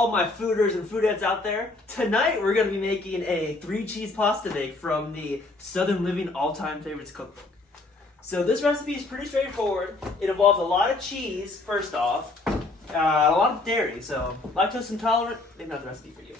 all my fooders and foodettes out there. Tonight we're going to be making a 3-cheese pasta bake from the Southern Living All-Time Favorites cookbook. So this recipe is pretty straightforward. It involves a lot of cheese, first off, a lot of dairy, so lactose intolerant, maybe not the recipe for you.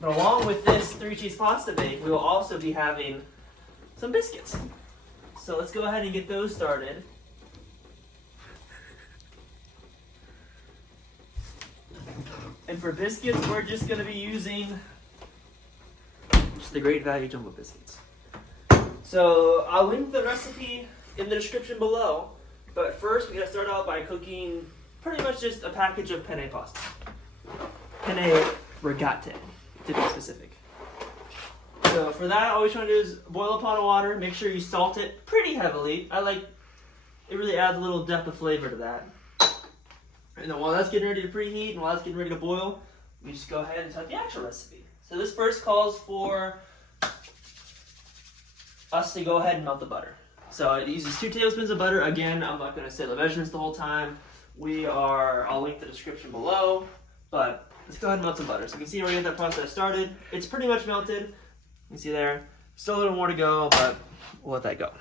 But along with this 3-cheese pasta bake, we will also be having some biscuits. So let's go ahead and get those started. And for biscuits, we're just going to be using just the Great Value Jumbo biscuits. So I'll link the recipe in the description below. But first, we got to start out by cooking pretty much just a package of penne pasta. Penne rigate, to be specific. So for that, all we want to do is boil a pot of water. Make sure you salt it pretty heavily. It really adds a little depth of flavor to that. And then while that's getting ready to preheat and while that's getting ready to boil, we just go ahead and start the actual recipe. So this first calls for us to go ahead and melt the butter. So it uses 2 tablespoons of butter. Again, I'm not going to say the measurements the whole time. I'll link the description below, but let's go ahead and melt some butter. So you can see already get that process started. It's pretty much melted. You can see there. Still a little more to go, but we'll let that go.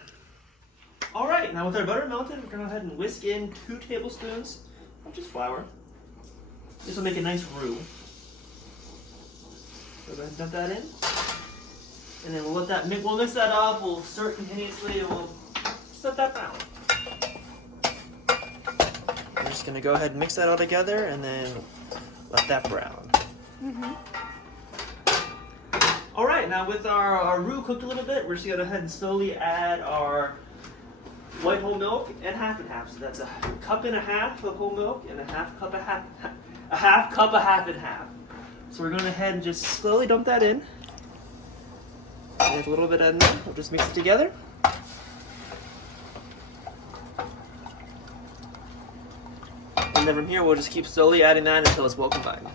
All right, now with our butter melted, we're going to go ahead and whisk in 2 tablespoons of just flour. This will make a nice roux. So go ahead and dump that in. And then we'll mix that up, we'll stir it continuously, and we'll just let that brown. We're just gonna go ahead and mix that all together and then let that brown. All right, now with our roux cooked a little bit, we're just gonna go ahead and slowly add our white whole milk and half and half. So that's a cup and a half of whole milk and a half cup of half and half. So we're going to ahead and just slowly dump that in. There's a little bit in there. We'll just mix it together. And then from here, we'll just keep slowly adding that until it's well combined.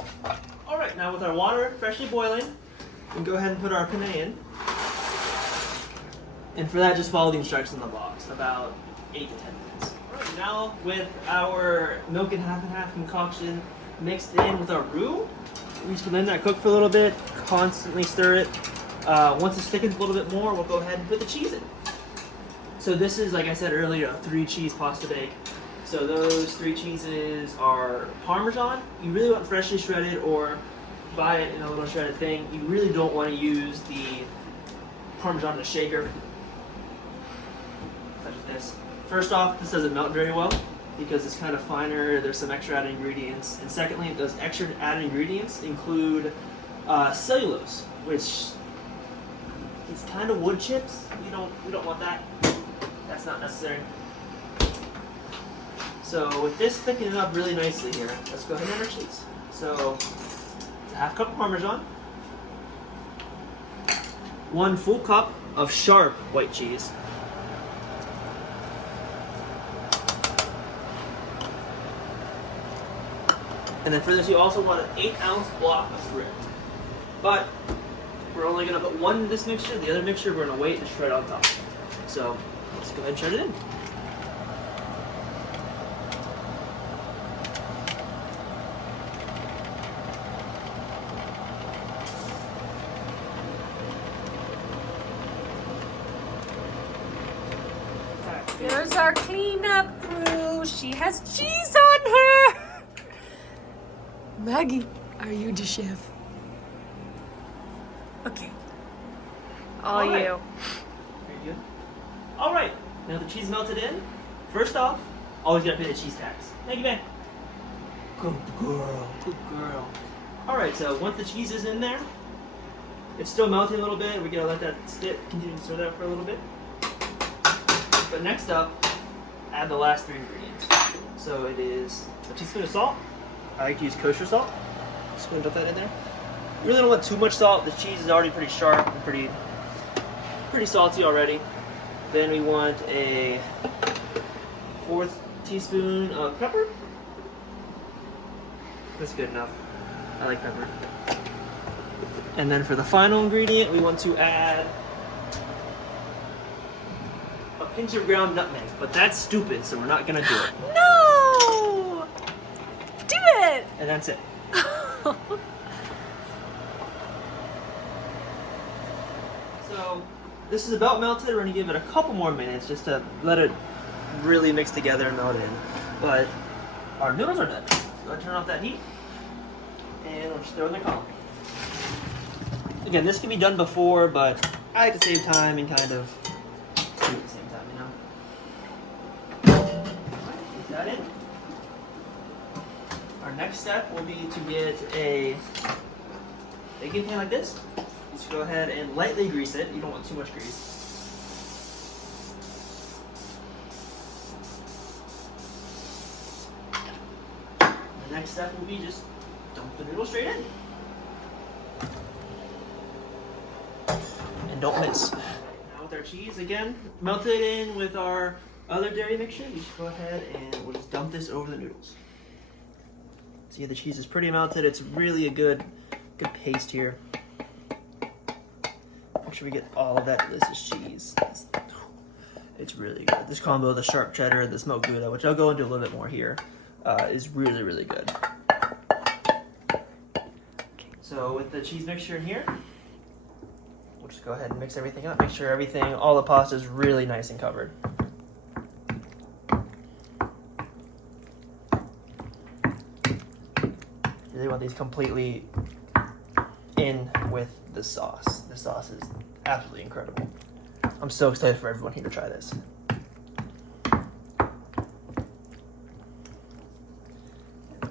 All right, now with our water freshly boiling, we can go ahead and put our penne in. And for that, just follow the instructions in the box, about 8 to 10 minutes. All right, now with our milk and half concoction mixed in with our roux, we just let that cook for a little bit, constantly stir it. Once it thickens a little bit more, we'll go ahead and put the cheese in. So this is, like I said earlier, a 3-cheese pasta bake. So those 3 cheeses are Parmesan. You really want freshly shredded or buy it in a little shredded thing. You really don't want to use the Parmesan in a shaker. Such as this. First off, this doesn't melt very well because it's kind of finer. There's some extra added ingredients. And secondly, those extra added ingredients include cellulose, which is kind of wood chips. We don't want that. That's not necessary. So with this thickening up really nicely here, let's go ahead and add our cheese. So it's a half cup of Parmesan, 1 full cup of sharp white cheese, and then for this you also want an 8-ounce block of bread. But we're only going to put 1 in this mixture. The other mixture we're going to wait and shred on top. So let's go ahead and shred it in. Here's our cleanup crew. She has cheese on her. Maggie, are you the chef? Okay. All right. you. Very good. All right. Now the cheese melted in. First off, always gotta pay the cheese tax. Thank you, man. Good girl. Good girl. All right. So once the cheese is in there, it's still melting a little bit. We gotta let that sit. Continue to stir that for a little bit. But next up, add the last 3 ingredients. So it is a teaspoon of salt. I like to use kosher salt. Just gonna dump that in there. You really don't want too much salt. The cheese is already pretty sharp and pretty salty already. Then we want a 1/4 teaspoon of pepper. That's good enough. I like pepper. And then for the final ingredient, we want to add a pinch of ground nutmeg. But that's stupid, so we're not gonna do it. No! Do it! And that's it. So this is about melted. We're gonna give it a couple more minutes just to let it really mix together and melt in. But our noodles are done. So I turn off that heat and we'll just throw in the column. Again, this can be done before, but I like to save time and kind of do it at the same time, you know? Get that in. Our next step will be to get a baking pan like this. Just go ahead and lightly grease it. You don't want too much grease. The next step will be just dump the noodle straight in. And don't miss. Now with our cheese, again, melt it in with our other dairy mixture. You just go ahead and we'll just dump this over the noodles. See, the cheese is pretty melted. It's really a good paste here. Make sure we get all of that delicious cheese. It's really good. This combo, the sharp cheddar and the smoked Gouda, which I'll go into a little bit more here, is really, really good. So with the cheese mixture in here, we'll just go ahead and mix everything up. Make sure everything, all the pasta is really nice and covered. Really want these completely in with the sauce. The sauce is absolutely incredible. I'm so excited for everyone here to try this. And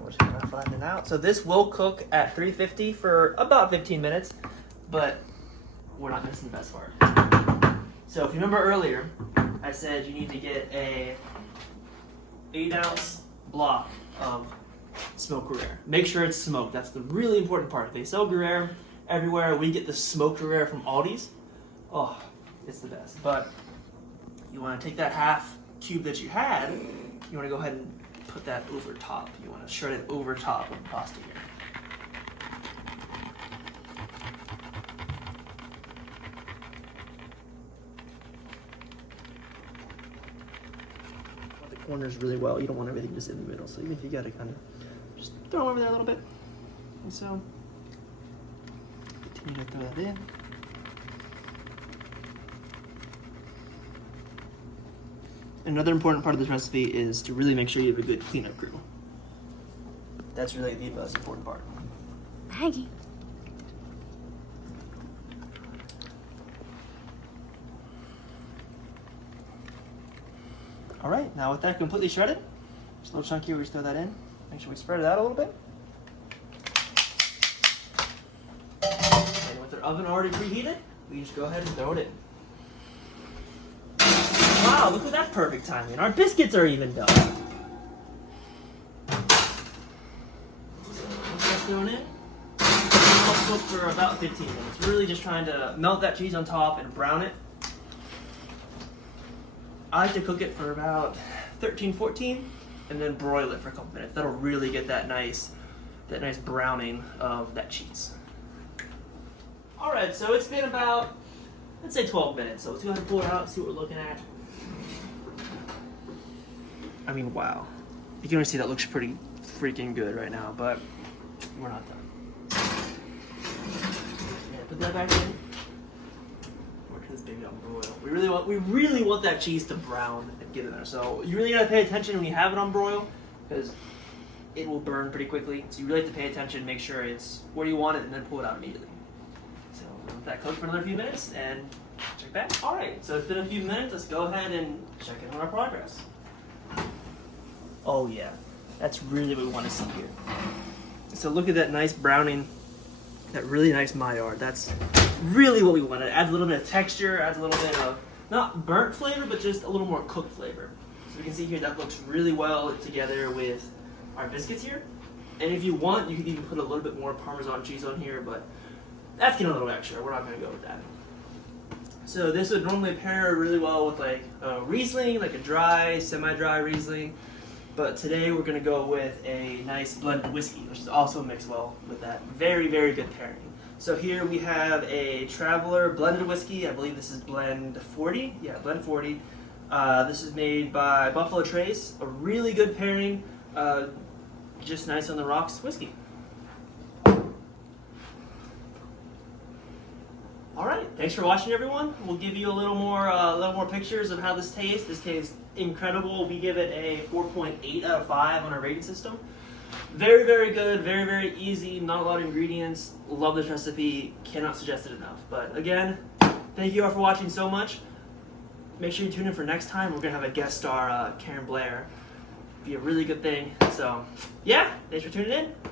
we're just gonna flatten it out. So this will cook at 350 for about 15 minutes, but we're not missing the best part. So if you remember earlier, I said you need to get a 8-ounce block of smoked Gruyere. Make sure it's smoked. That's the really important part. They sell Gruyere everywhere. We get the smoked Gruyere from Aldi's. Oh, it's the best. But you want to take that half cube that you had, you want to go ahead and put that over top. You want to shred it over top of the pasta here. The corners really well. You don't want everything just in the middle. So even if you got to kind of just throw them over there a little bit. And so continue to throw that in. Another important part of this recipe is to really make sure you have a good cleanup crew. That's really the most important part. Maggie. All right, now with that completely shredded, just a little chunky, we just throw that in. Make sure we spread it out a little bit. And with our oven already preheated, we just go ahead and throw it in. Wow, look at that perfect timing. Our biscuits are even done. So, once that's thrown in, I'll cook for about 15 minutes. Really just trying to melt that cheese on top and brown it. I like to cook it for about 13, 14, and then broil it for a couple minutes. That'll really get that nice browning of that cheese. All right, so it's been about, let's say 12 minutes. So let's go ahead and pull it out, see what we're looking at. I mean, wow. You can already see that looks pretty freaking good right now, but we're not done. Yeah, put that back in. Turn this baby on broil. We really want that cheese to brown and get in there. So you really gotta pay attention when you have it on broil, because it will burn pretty quickly. So you really have to pay attention, make sure it's where you want it, and then pull it out immediately. So let that cook for another few minutes and check back. All right, so it's been a few minutes. Let's go ahead and check in on our progress. Oh yeah, that's really what we want to see here. So look at that nice browning, that really nice Maillard. That's really what we want. It adds a little bit of texture, adds a little bit of, not burnt flavor, but just a little more cooked flavor. So we can see here that looks really well together with our biscuits here. And if you want, you could even put a little bit more Parmesan cheese on here, but that's getting a little extra. We're not going to go with that. So this would normally pair really well with like a Riesling, like a dry, semi-dry Riesling. But today we're going to go with a nice blended whiskey, which is also mixed well with that. Very, very good pairing. So here we have a Traveler blended whiskey. I believe this is blend 40. Yeah, blend 40. This is made by Buffalo Trace. A really good pairing. Just nice on the rocks whiskey. All right, thanks for watching, everyone. We'll give you a little more pictures of how this tastes. This tastes incredible. We give it a 4.8 out of 5 on our rating system. Very, very good. Very, very easy. Not a lot of ingredients. Love this recipe. Cannot suggest it enough. But again, thank you all for watching so much. Make sure you tune in for next time. We're gonna have a guest star, Karen Blair. Be a really good thing. So, yeah. Thanks for tuning in.